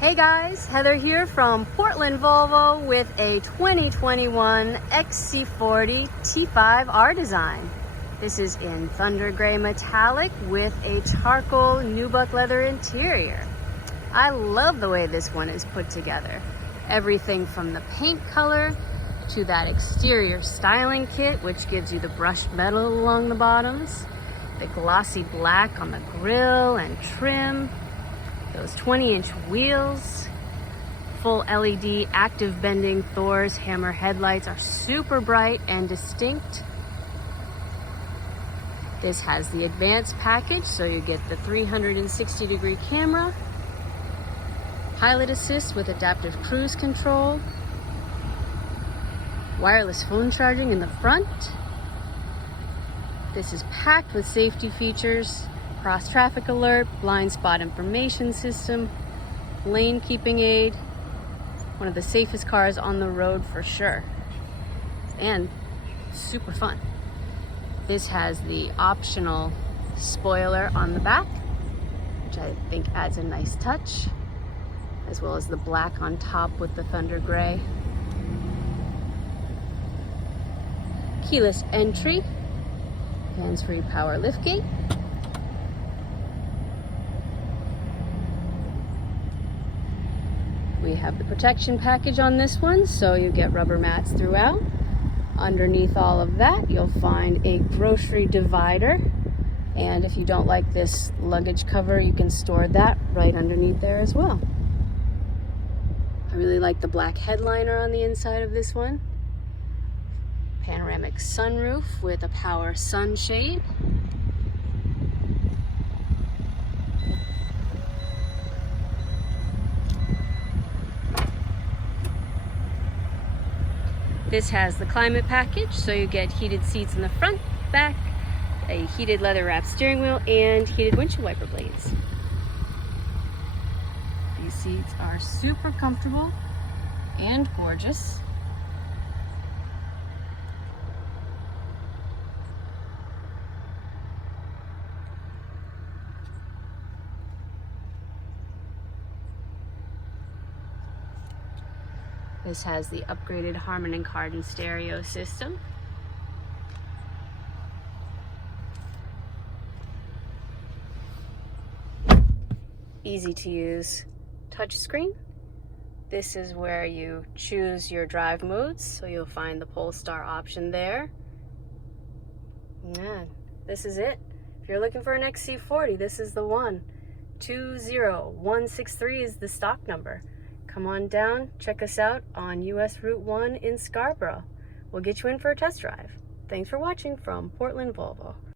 Hey guys, Heather here from Portland Volvo with a 2021 XC40 T5 R-Design. This is in Thunder Gray Metallic with a charcoal nubuck leather interior. I love the way this one is put together. Everything from the paint color to that exterior styling kit, which gives you the brushed metal along the bottoms, the glossy black on the grille and trim, those 20-inch wheels, full LED active bending Thor's hammer headlights are super bright and distinct. This has the advanced package, so you get the 360-degree camera, pilot assist with adaptive cruise control, wireless phone charging in the front. This is packed with safety features, cross traffic alert, blind spot information system, lane keeping aid. One of the safest cars on the road for sure. And super fun. This has the optional spoiler on the back, which I think adds a nice touch, as well as the black on top with the thunder gray. Keyless entry, hands-free power liftgate. We have the protection package on this one, so you get rubber mats throughout. Underneath all of that, you'll find a grocery divider. And if you don't like this luggage cover, you can store that right underneath there as well. I really like the black headliner on the inside of this one. Panoramic sunroof with a power sunshade. This has the climate package, so you get heated seats in the front, back, a heated leather wrapped steering wheel, and heated windshield wiper blades. These seats are super comfortable and gorgeous. This has the upgraded Harman Kardon stereo system. Easy to use touchscreen. This is where you choose your drive modes, so you'll find the Polestar option there. And this is it. If you're looking for an XC40, this is the one. 20163 is the stock number. Come on down, check us out on US Route 1 in Scarborough. We'll get you in for a test drive. Thanks for watching from Portland Volvo.